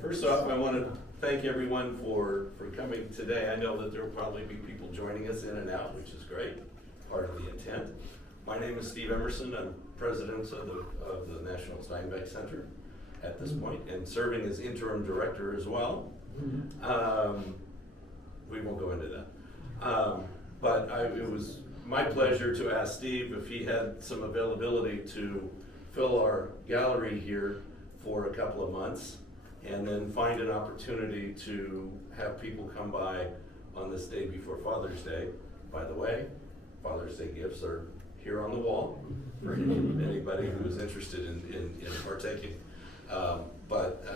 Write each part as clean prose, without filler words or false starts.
First off, I want to thank everyone for coming today. I know that there will probably be people joining us in and out, which is great, part of the intent. My name is Steve Emerson. I'm president of the National Steinbeck Center at this point, and serving as interim director as well. We won't go into that. But it was my pleasure to ask Steve if he had some availability to fill our gallery here for a couple of months, and then find an opportunity to have people come by on this day before Father's Day. By the way, Father's Day gifts are here on the wall for anybody who is interested in partaking. But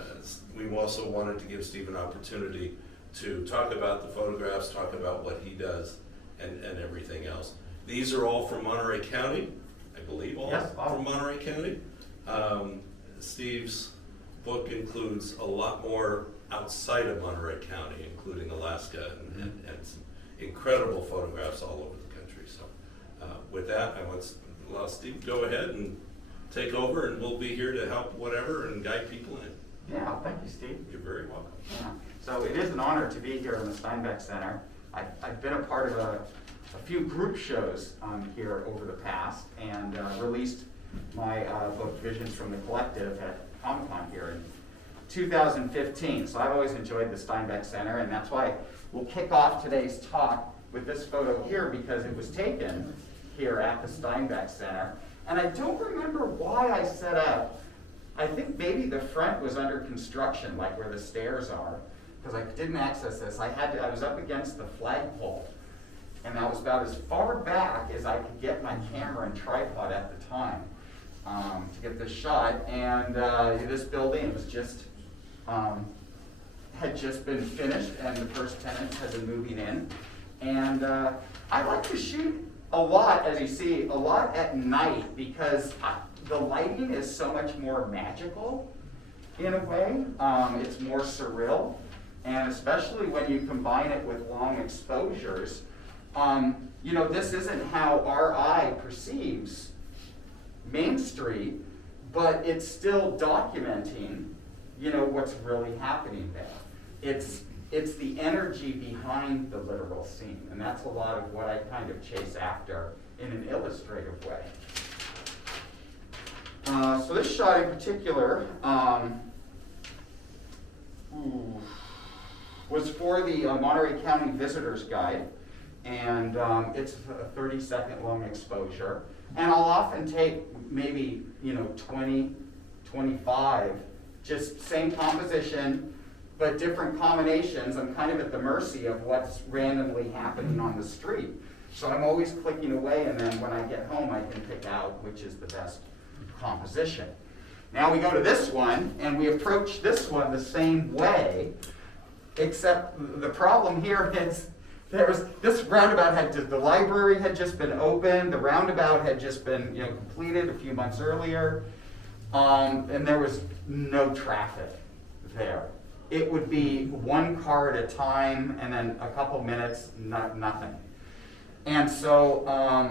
we also wanted to give Steve an opportunity to talk about the photographs, talk about what he does, and everything else. These are all from Monterey County, I believe, all from Monterey County. Steve's book includes a lot more outside of Monterey County, including Alaska, and some incredible photographs all over the country. So with that, I want to allow Steve to go ahead and take over, and we'll be here to help whatever and guide people in. Yeah, thank you, Steve. You're very welcome. Yeah. So it is an honor to be here in the Steinbeck Center. I've been a part of a few group shows here over the past, and released my book Visions from the Collective at Comic-Con here in 2015. So I've always enjoyed the Steinbeck Center, and that's why we'll kick off today's talk with this photo here, because it was taken here at the Steinbeck Center. And I don't remember why I set up. I think maybe the front was under construction, like where the stairs are, because I didn't access this. I was up against the flagpole, and that was about as far back as I could get my camera and tripod at the time to get this shot. And this building was just had just been finished, and the first tenants had been moving in. And I like to shoot a lot, as you see, a lot at night, because the lighting is so much more magical in a way. It's more surreal, and especially when you combine it with long exposures. You know, this isn't how our eye perceives Main Street, but it's still documenting, you know, what's really happening there. It's the energy behind the literal scene, and that's a lot of what I kind of chase after in an illustrative way. So this shot in particular was for the Monterey County Visitor's Guide, and it's a 30-second long exposure. And I'll often take maybe, 20, 25, just same composition, but different combinations. I'm kind of at the mercy of what's randomly happening on the street. So I'm always clicking away, and then when I get home, I can pick out which is the best composition. Now we go to this one, and we approach this one the same way, except the problem here is this roundabout the library had just been opened, the roundabout had just been completed a few months earlier, and there was no traffic there. It would be one car at a time, and then a couple minutes, nothing. And so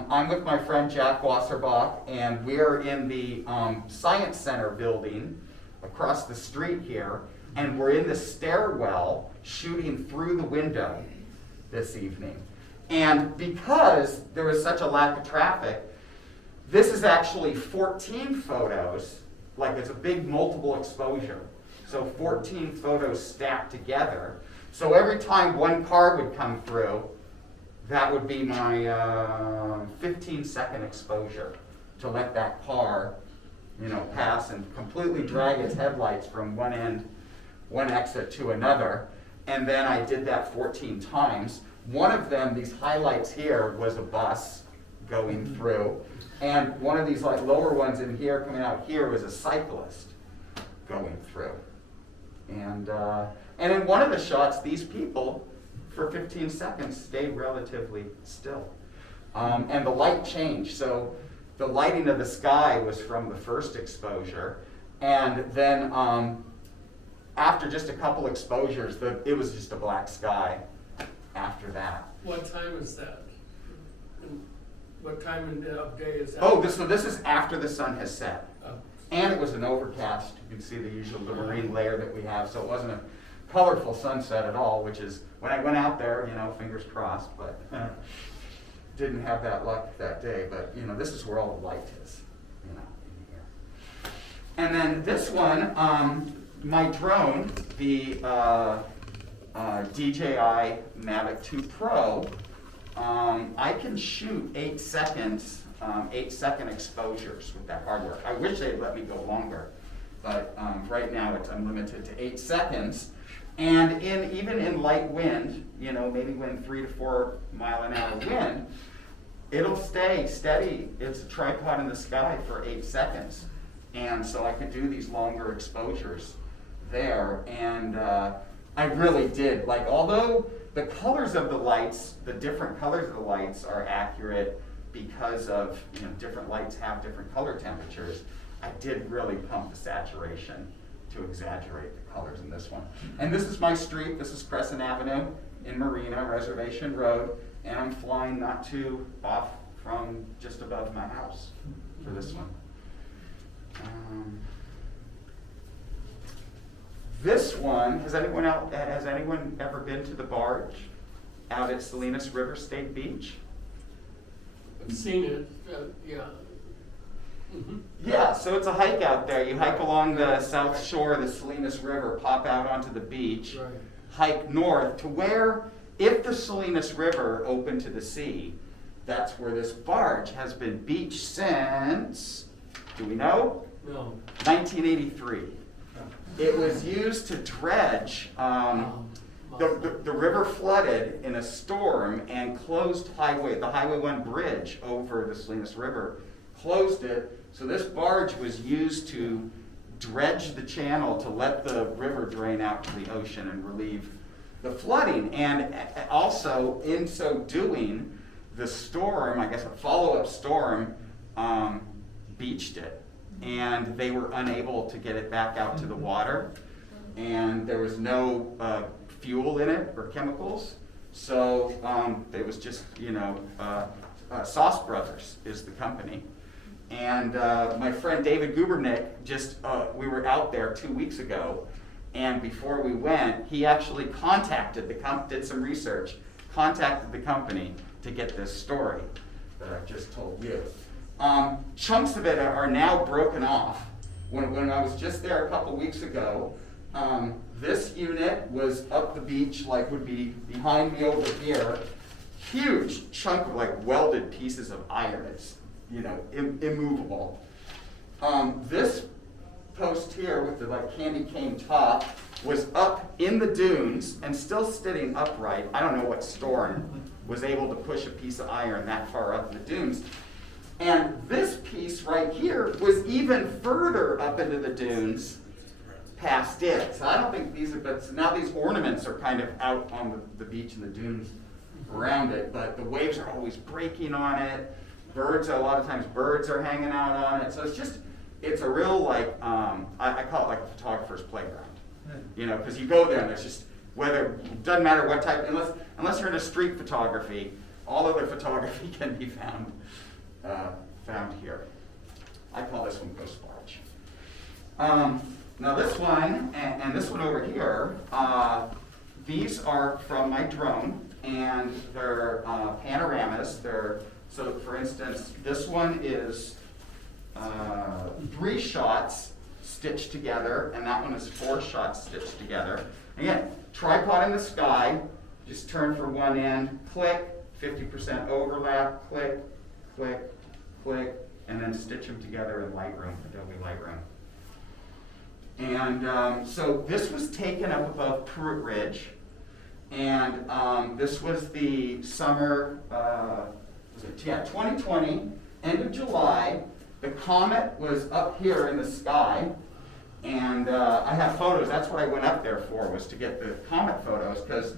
I'm with my friend Jack Wasserbach, and we're in the Science Center building across the street here, and we're in the stairwell shooting through the window this evening. And because there was such a lack of traffic, this is actually 14 photos, like it's a big multiple exposure. So 14 photos stacked together. So every time one car would come through, that would be my 15-second exposure to let that car, pass and completely drag its headlights from one exit to another. And then I did that 14 times. One of them, these highlights here, was a bus going through. And one of these lower ones in here, coming out here, was a cyclist going through. And in one of the shots, these people, for 15 seconds, stayed relatively still. And the light changed. So the lighting of the sky was from the first exposure. And then after just a couple exposures, it was just a black sky after that. What time is that? What time of day is that? Oh, this is after the sun has set. And it was an overcast. You can see the marine layer that we have, so it wasn't a colorful sunset at all, which is, when I went out there, fingers crossed, but didn't have that luck that day. But, this is where all the light is, in here. And then this one, my drone, the DJI Mavic 2 Pro, I can shoot 8 seconds, 8-second exposures with that hardware. I wish they'd let me go longer, but right now I'm limited to 8 seconds. And even in light wind, maybe wind 3 to 4 mile an hour wind, it'll stay steady. It's a tripod in the sky for 8 seconds. And so I could do these longer exposures there. And I really did, although the colors of the lights, the different colors of the lights are accurate because of, different lights have different color temperatures, I did really pump the saturation to exaggerate the colors in this one. And this is my street. This is Crescent Avenue in Marina, Reservation Road, and I'm flying not too off from just above my house for this one. This one, has anyone ever been to the Barge out at Salinas River State Beach? I've seen it, yeah. Mm-hmm. Yeah, so it's a hike out there. You hike along the south shore of the Salinas River, pop out onto the beach, Right. hike north to where, if the Salinas River opened to the sea, that's where this barge has been beached since, do we know? No. 1983. It was used to dredge. The river flooded in a storm and closed the Highway 1 bridge over the Salinas River, closed it. So this barge was used to dredge the channel to let the river drain out to the ocean and relieve the flooding. And also, in so doing, the storm, I guess a follow-up storm, beached it. And they were unable to get it back out to the water. And there was no fuel in it or chemicals. So it was just, Sauce Brothers is the company. And my friend David Gubernick, we were out there 2 weeks ago, and before we went, he actually contacted did some research, contacted the company to get this story that I just told you. Chunks of it are now broken off. When I was just there a couple weeks ago, this unit was up the beach, would be behind me over here. Huge chunk of welded pieces of iron. It's immovable. This post here with the candy cane top was up in the dunes and still sitting upright. I don't know what storm was able to push a piece of iron that far up in the dunes. And this piece right here was even further up into the dunes past it. So I don't think but now these ornaments are kind of out on the beach and the dunes around it, but the waves are always breaking on it. A lot of times birds are hanging out on it. So it's a real I call it a photographer's playground. Because you go there and there's just, doesn't matter what type, unless you're into street photography, all other photography can be found here. I call this one Ghost Barge. Now this one, and this one over here, these are from my drone, and they're panoramas. So for instance, this one is 3 shots stitched together, and that one is 4 shots stitched together. Again, tripod in the sky, just turn for one end, click, 50% overlap, click, click, click, and then stitch them together in Lightroom, Adobe Lightroom. And so this was taken up above Pruitt Ridge, and this was the summer, 2020, end of July. The comet was up here in the sky, and I have photos. That's what I went up there for, was to get the comet photos, because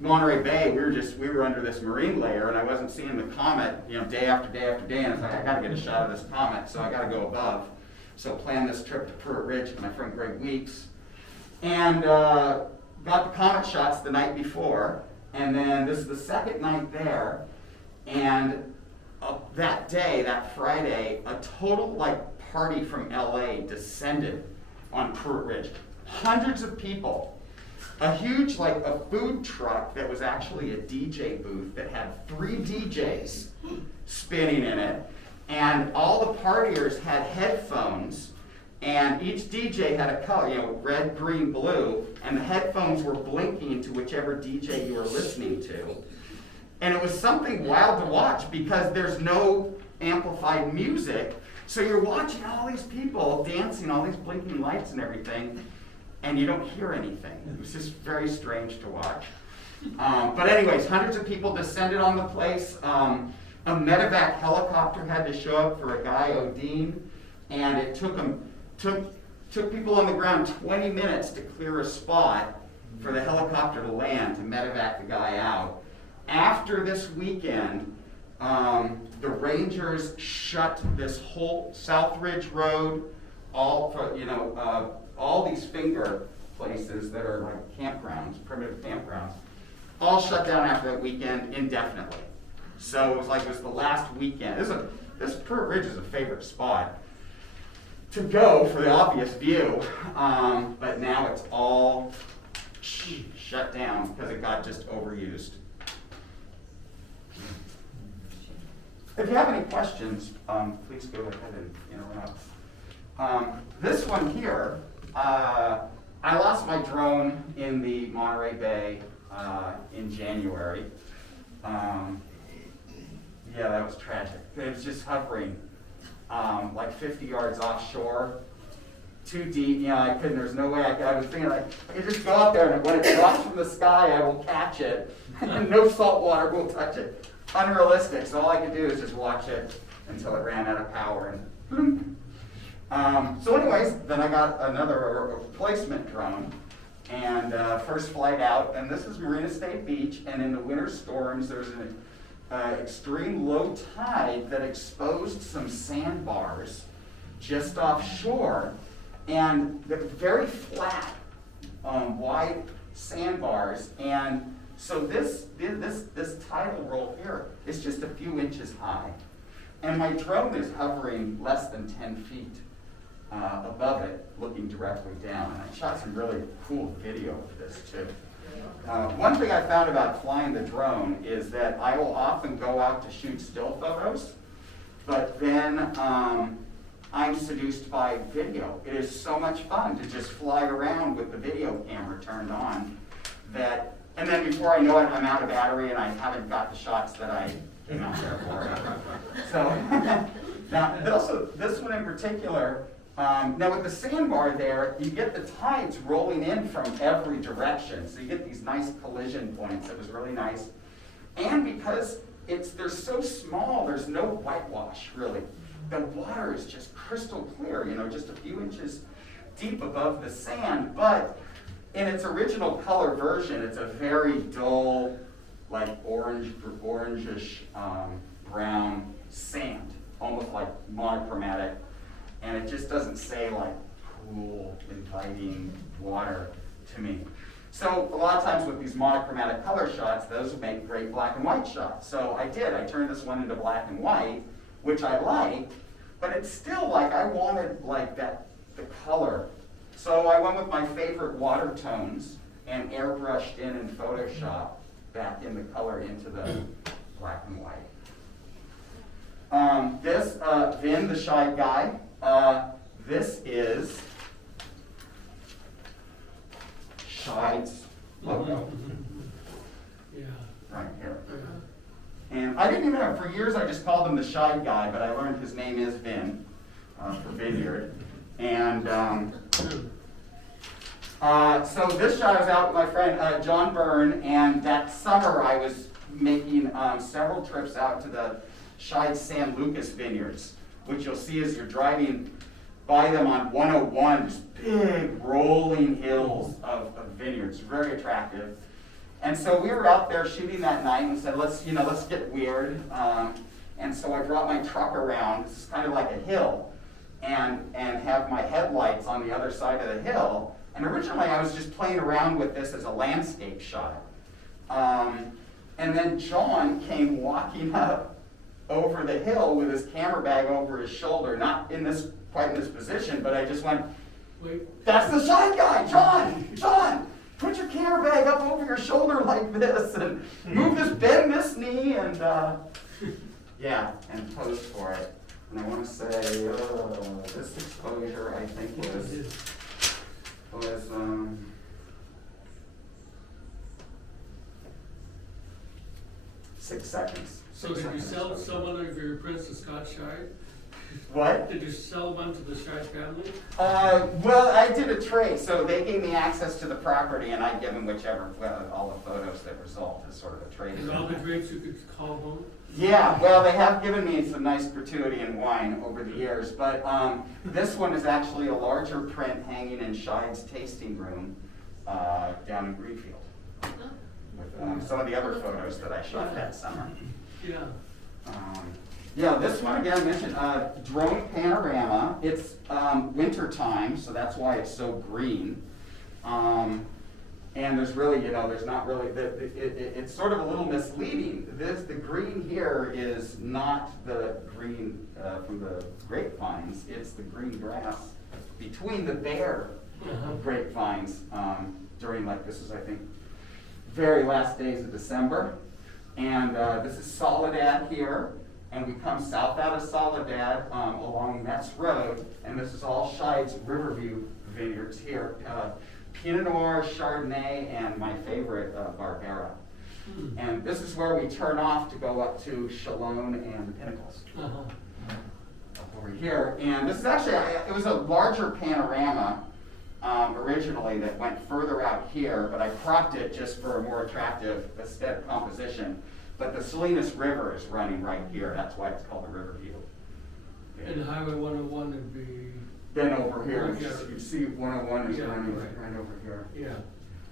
Monterey Bay, we were under this marine layer, and I wasn't seeing the comet, day after day after day, and I was like, I got to get a shot of this comet, so I got to go above. So planned this trip to Pruitt Ridge with my friend Greg Weeks, and got the comet shots the night before, and then this is the second night there, and that day, that Friday, a total party from LA descended on Pruitt Ridge. Hundreds of people. A huge, like a food truck that was actually a DJ booth that had 3 DJs spinning in it. And all the partiers had headphones, and each DJ had a color, red, green, blue, and the headphones were blinking to whichever DJ you were listening to. And it was something wild to watch because there's no amplified music. So you're watching all these people dancing, all these blinking lights and everything, and you don't hear anything. It was just very strange to watch. But anyways, hundreds of people descended on the place. A medevac helicopter had to show up for a guy, Odin, and it took people on the ground 20 minutes to clear a spot for the helicopter to land to medevac the guy out. After this weekend, the Rangers shut this whole South Ridge Road, all these finger places that are like campgrounds, primitive campgrounds, all shut down after that weekend indefinitely. So it was the last weekend. This Pruitt Ridge is a favorite spot to go for the obvious view, but now it's all shut down because it got just overused. If you have any questions, please go ahead and interrupt. This one here, I lost my drone in the Monterey Bay in January. Yeah, that was tragic. It was just hovering like 50 yards offshore, too deep. I couldn't, there's no way I was thinking I could just go out there and when it drops from the sky, I will catch it. And no salt water will touch it. Unrealistic, so all I could do is just watch it until it ran out of power and so anyways, then I got another replacement drone and first flight out, and this is Marina State Beach, and in the winter storms there's an extreme low tide that exposed some sandbars just offshore, and they're very flat, wide sandbars, and so this tidal roll here is just a few inches high, and my drone is hovering less than 10 feet above it, looking directly down. And I shot some really cool video of this too. One thing I found about flying the drone is that I will often go out to shoot still photos, but then I'm seduced by video. It is so much fun to just fly around with the video camera turned on that, and then before I know it, I'm out of battery and I haven't got the shots that I came out there for. So, now also, this one in particular, now with the sandbar there, you get the tides rolling in from every direction. So you get these nice collision points. It was really nice. And because they're so small, there's no whitewash really. The water is just crystal clear, just a few inches deep above the sand. But in its original color version, it's a very dull, like orangish brown sand, almost like monochromatic. And it just doesn't say like cool, inviting water to me. So a lot of times with these monochromatic color shots, those would make great black and white shots. So I did. I turned this one into black and white, which I like, but it's still like I wanted like the color. So I went with my favorite water tones and airbrushed in Photoshop back in the color into the black and white. This, Vin, the shy guy, this is Shy's logo. Yeah. Right here. And I didn't even have, for years I just called him the shy guy, but I learned his name is Vin, for Vineyard. And so this shot was out with my friend John Byrne, and that summer I was making several trips out to the Shy San Lucas vineyards, which you'll see as you're driving by them on 101, just big rolling hills of vineyards, very attractive. And so we were out there shooting that night and said, let's get weird. And so I brought my truck around. This is kind of like a hill, and have my headlights on the other side of the hill. And originally I was just playing around with this as a landscape shot. And then John came walking up over the hill with his camera bag over his shoulder, not in this, quite in this position, but I just went, Wait, that's the shine guy, John, put your camera bag up over your shoulder like this, and bend this knee, and, yeah, and pose for it. And I want to say, this exposure, I think, was 6 seconds. so did you sell someone of your prints to Scott Shire? What? Did you sell one to the Shire family? Well, I did a trade, so they gave me access to the property, and I give them whichever, all the photos that result as sort of a trade. And all the grapes you could call home? Yeah, well, they have given me some nice gratuity in wine over the years, but this one is actually a larger print hanging in Shide's tasting room down in Greenfield, with some of the other photos that I shot that summer. Yeah. Yeah, this one again, I mentioned drone panorama. It's winter time, so that's why it's so green. And there's really, there's not really, it's sort of a little misleading. The green here is not the green from the grapevines, it's the green grass between the bare grapevines during, like, this is, I think, very last days of December. And this is Soledad here, and we come south out of Soledad along Metz Road, and this is all Shide's Riverview vineyards here. Pinot Noir, Chardonnay, and my favorite, Barbera. And this is where we turn off to go up to Chalone and the Pinnacles. Up over here. And this is actually, it was a larger panorama originally that went further out here, but I cropped it just for a more attractive aesthetic composition. But the Salinas River is running right here. That's why it's called the Riverview. And Highway 101 would be, Then over here, Yeah. you see 101 is Yeah, running right. right over here. yeah,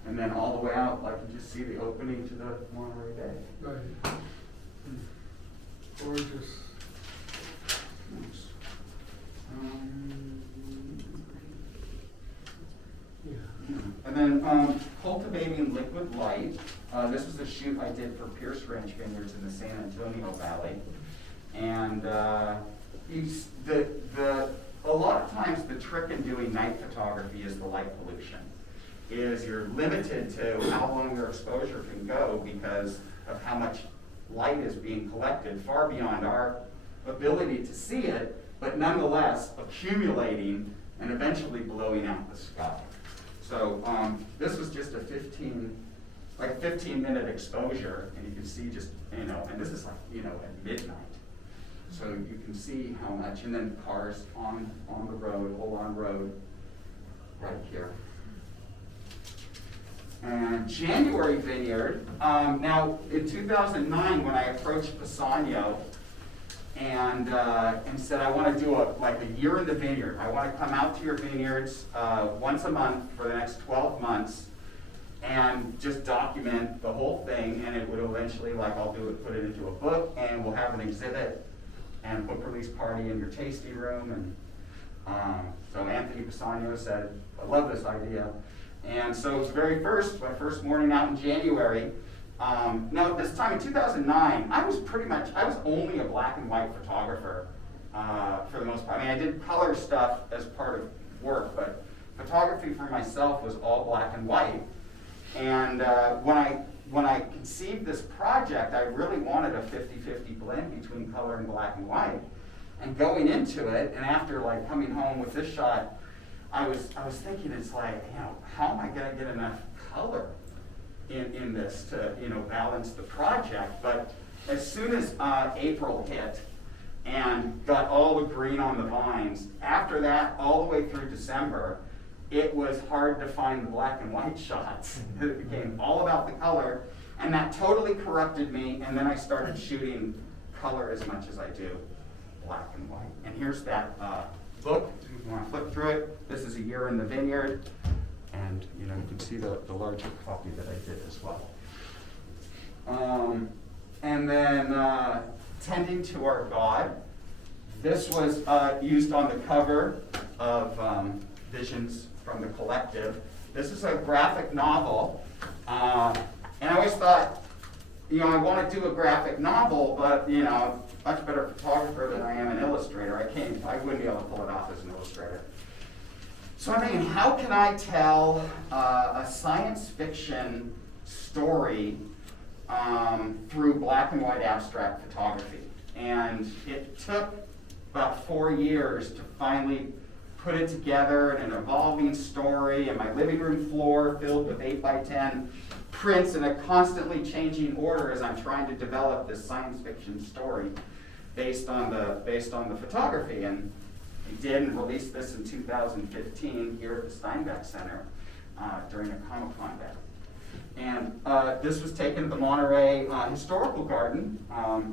And then all the way out, like you just see the opening to the Monterey Bay. right. Gorgeous. Yeah. And then cultivating liquid light. This was a shoot I did for Pierce Ranch Vineyards in the San Antonio Valley. And a lot of times the trick in doing night photography is the light pollution. Is you're limited to how long your exposure can go because of how much light is being collected, far beyond our ability to see it, but nonetheless accumulating and eventually blowing out the sky. So this was just a 15-minute exposure, and you can see just, and this is like, at midnight. So you can see how much, and then cars on the road, Olan Road, right here. And January Vineyard. Now, in 2009, when I approached Pisano and said, I want to do a year in the vineyard. I want to come out to your vineyards once a month for the next 12 months and just document the whole thing. And it would eventually, put it into a book, and we'll have an exhibit and book release party in your tasting room. And so Anthony Pisano said, I love this idea. And so it was my first morning out in January. Now this time in 2009, I was only a black and white photographer for the most part. I mean, I did color stuff as part of work, but photography for myself was all black and white. And when I conceived this project, I really wanted a 50-50 blend between color and black and white. And going into it, and after coming home with this shot, I was thinking, it's like, how am I going to get enough color in this to balance the project? But as soon as April hit and got all the green on the vines, after that, all the way through December, it was hard to find the black and white shots. It became all about the color, and that totally corrupted me. And then I started shooting color as much as I do black and white. And here's that book. If you want to flip through it, this is a year in the vineyard, and you can see the larger copy that I did as well. And then Tending to Our God. This was used on the cover of Visions from the Collective. This is a graphic novel, and I always thought, I want to do a graphic novel, but, I'm a much better photographer than I am an illustrator. I wouldn't be able to pull it off as an illustrator. So I'm thinking, how can I tell a science fiction story through black and white abstract photography? And it took about 4 years to finally put it together in an evolving story, and my living room floor filled with 8x10 prints in a constantly changing order as I'm trying to develop this science fiction story based on the photography. And we did and released this in 2015 here at the Steinbeck Center during a Comic-Con day. And this was taken at the Monterey Historical Garden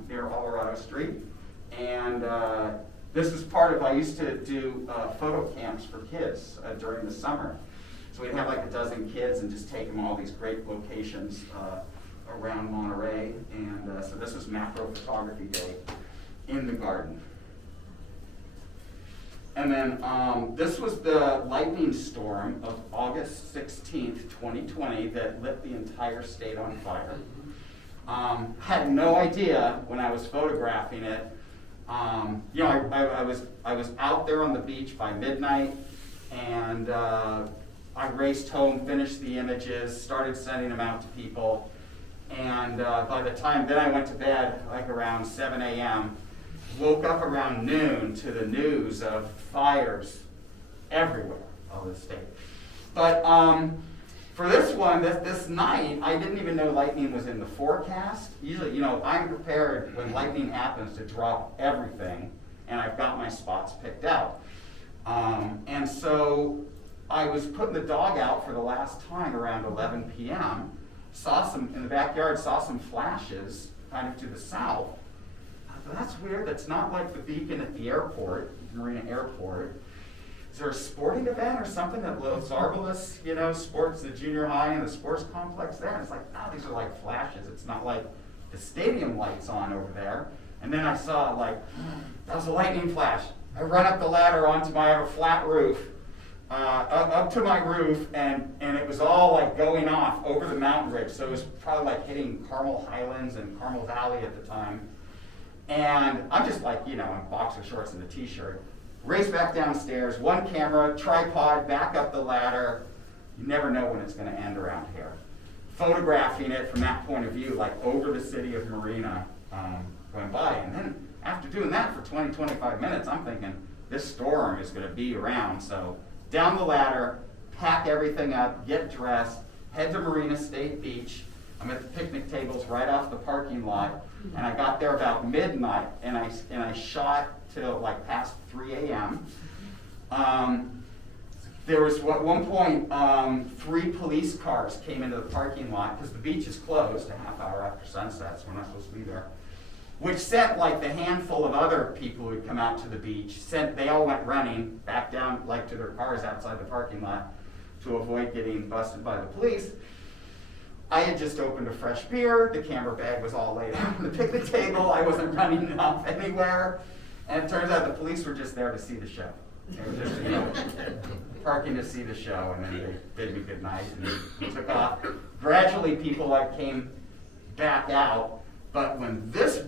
near Colorado Street. And this is part of, I used to do photo camps for kids during the summer. So we'd have like a dozen kids and just take them all these great locations around Monterey. And so this was macro photography day in the garden. And then this was the lightning storm of August 16th, 2020 that lit the entire state on fire. Had no idea when I was photographing it. I was out there on the beach by midnight, and I raced home, finished the images, started sending them out to people, and by the time then I went to bed like around 7 a.m., woke up around noon to the news of fires everywhere of the state. But for this one, this night, I didn't even know lightning was in the forecast. Usually, I'm prepared when lightning happens to drop everything, and I've got my spots picked out. And so I was putting the dog out for the last time around 11 p.m., in the backyard, saw some flashes kind of to the south. But that's weird. That's not like the beacon at the airport, Marina Airport. Is there a sporting event or something that Los Arboles, sports, the junior high and the sports complex there? And it's like, no, these are like flashes. It's not like the stadium lights on over there. And then I saw that was a lightning flash. I run up the ladder I have a flat roof, up to my roof, and it was all like going off over the mountain ridge. So it was probably like hitting Carmel Highlands and Carmel Valley at the time. And I'm just like, in boxer shorts and a t-shirt. Race back downstairs, one camera, tripod, back up the ladder. You never know when it's going to end around here. Photographing it from that point of view, like over the city of Marina, going by. And then after doing that for 20, 25 minutes, I'm thinking, this storm is going to be around. So down the ladder, pack everything up, get dressed, head to Marina State Beach. I'm at the picnic tables right off the parking lot. And I got there about midnight, and I shot till like past 3 a.m. There was at one point 3 police cars came into the parking lot because the beach is closed a half hour after sunset, so we're not supposed to be there. Which sent like the handful of other people who had come out to the beach. They all went running back down like to their cars outside the parking lot to avoid getting busted by the police. I had just opened a fresh beer, the camera bag was all laid out on the picnic table, I wasn't running off anywhere, and it turns out the police were just there to see the show. They were just, parking to see the show, and then they bid me good night, and they took off. Gradually, people came back out, but when this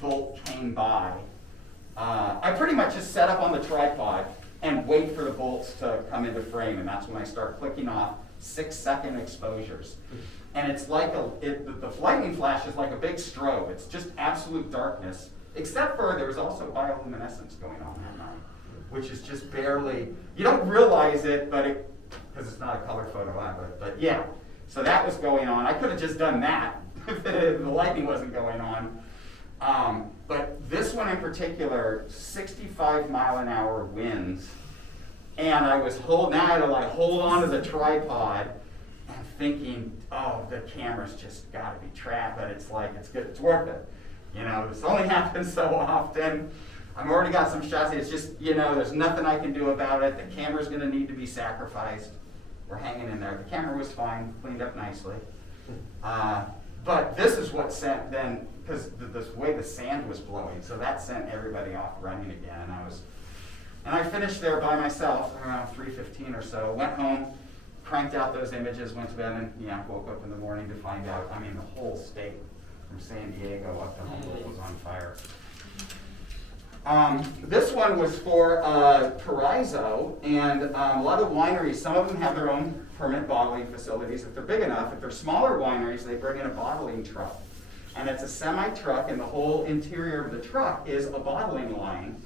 bolt came by, I pretty much just set up on the tripod and wait for the bolts to come into frame, and that's when I start clicking off 6-second exposures. And it's like the lightning flash is like a big strobe. It's just absolute darkness, except for there was also bioluminescence going on that night, which is just barely, you don't realize it, but because it's not a color photo either, but yeah. So that was going on. I could have just done that if the lightning wasn't going on. But this one in particular, 65-mile-an-hour winds. And I was now I had to hold on to the tripod and thinking, oh, the camera's just got to be trapped, but it's good, it's worth it. This only happens so often. I've already got some shots. It's just, there's nothing I can do about it. The camera's going to need to be sacrificed. We're hanging in there. The camera was fine, cleaned up nicely. But this is what sent then, because the way the sand was blowing, so that sent everybody off running again. And I finished there by myself around 3:15 or so. Went home, cranked out those images, went to bed, and yeah, woke up in the morning to find out, I mean, the whole state from San Diego up to Humboldt was on fire. This one was for Paraiso, and a lot of wineries, some of them have their own permanent bottling facilities if they're big enough. If they're smaller wineries, they bring in a bottling truck. And it's a semi-truck, and the whole interior of the truck is a bottling line.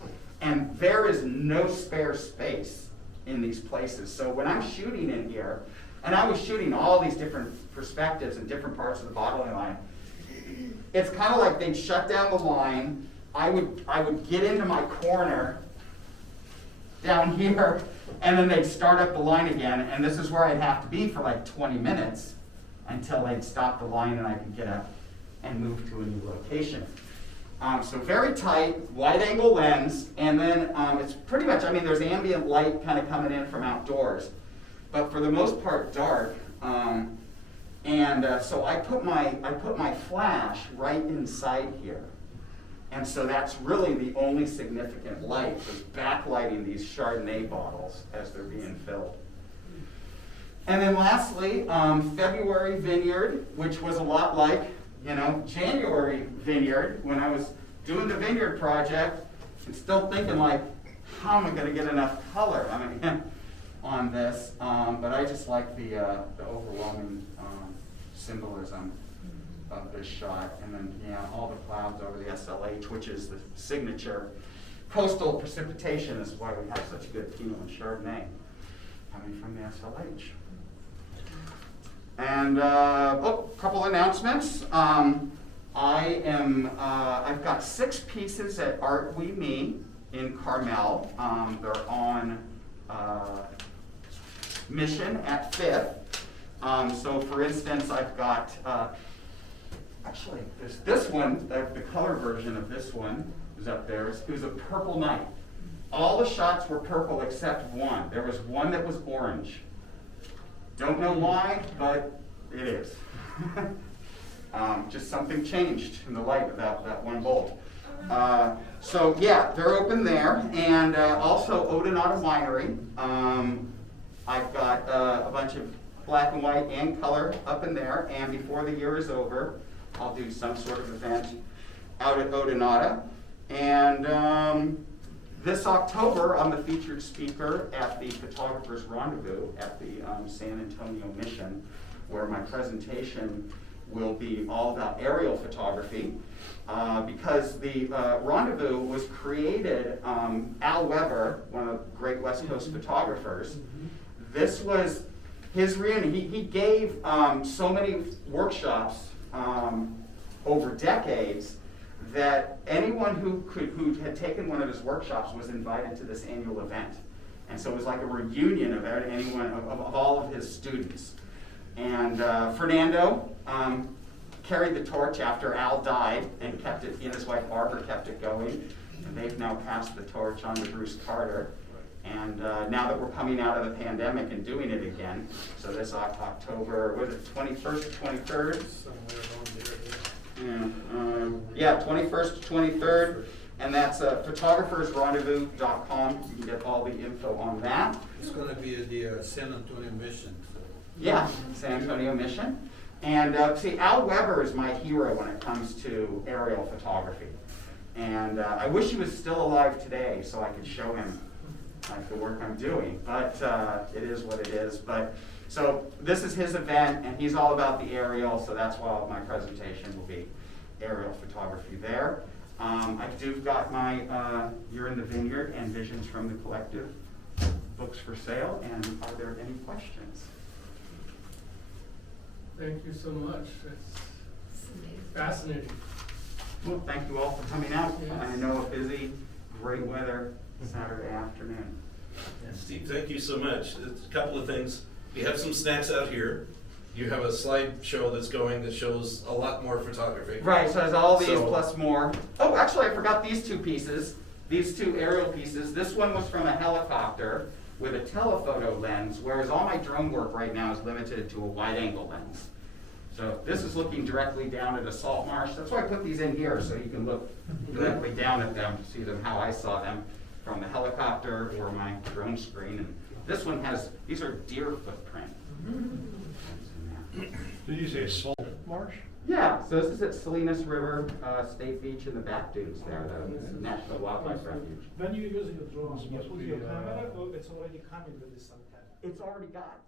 And there is no spare space in these places. So when I'm shooting in here, and I was shooting all these different perspectives and different parts of the bottling line, it's kind of like they'd shut down the line. I would get into my corner down here, and then they'd start up the line again, and this is where I'd have to be for like 20 minutes until they'd stop the line and I could get up and move to a new location. So very tight, wide angle lens, and then it's pretty much, I mean, there's ambient light kind of coming in from outdoors, but for the most part dark. So I put my flash right inside here. And so that's really the only significant light, was backlighting these Chardonnay bottles as they're being filled. And then lastly, February Vineyard, which was a lot like, January Vineyard, when I was doing the Vineyard project, and still thinking like, how am I gonna get enough color on this? But I just like the overwhelming symbolism of this shot, and then all the clouds over the SLH, which is the signature coastal precipitation. Is why we have such good Pinot and Chardonnay coming from the SLH. And a couple announcements. I've got 6 pieces at Art We Me in Carmel. They're on mission at 5th. So for instance, I've got actually, there's this one, the color version of this one is up there. It was a purple night. All the shots were purple except one. There was one that was orange. Don't know why, but it is. Just something changed in the light of that one bolt. So yeah, they're open there. And also Odonata Winery. I've got a bunch of black and white and color up in there. And before the year is over, I'll do some sort of event out at Odonata. And this October, I'm the featured speaker at the Photographer's Rendezvous at the San Antonio Mission, where my presentation will be all about aerial photography. Because the Rendezvous was created, Al Weber, one of the great West Coast photographers, this was his reunion. He gave so many workshops over decades that anyone who had taken one of his workshops was invited to this annual event. And so it was like a reunion of anyone, of all of his students. And Fernando carried the torch after Al died and kept it, he and his wife Barbara kept it going. And they've now passed the torch on to Bruce Carter. And now that we're coming out of the pandemic and doing it again, so this October, was it 21st, 23rd? Somewhere along there. 21st to 23rd, and that's photographersrendezvous.com. You can get all the info on that. It's gonna be at the San Antonio Mission. Yeah, San Antonio Mission. And see, Al Weber is my hero when it comes to aerial photography. And I wish he was still alive today so I could show him like the work I'm doing, but it is what it is. But so this is his event, and he's all about the aerial, so that's why my presentation will be aerial photography there. I've got my You're in the Vineyard and Visions from the Collective books for sale, and are there any questions? Thank you so much. That's fascinating. Well, thank you all for coming out. Yes. I know a busy, great weather Saturday afternoon. Steve, thank you so much. A couple of things. We have some snacks out here. You have a slideshow that's going that shows a lot more photography. Right, so there's all these So- plus more. Oh, actually, I forgot these 2 pieces, these 2 aerial pieces. This one was from a helicopter with a telephoto lens, whereas all my drone work right now is limited to a wide angle lens. So this is looking directly down at a salt marsh. That's why I put these in here, so you can look directly down at them, see them how I saw them from the helicopter or my drone screen. And this one has, these are deer footprint. Did you say salt marsh? Yeah, so this is at Salinas River State Beach in the back dunes there, the National Wildlife Refuge. When you're using a drone, you Must put be, your camera, or it's already coming with this antenna? It's already got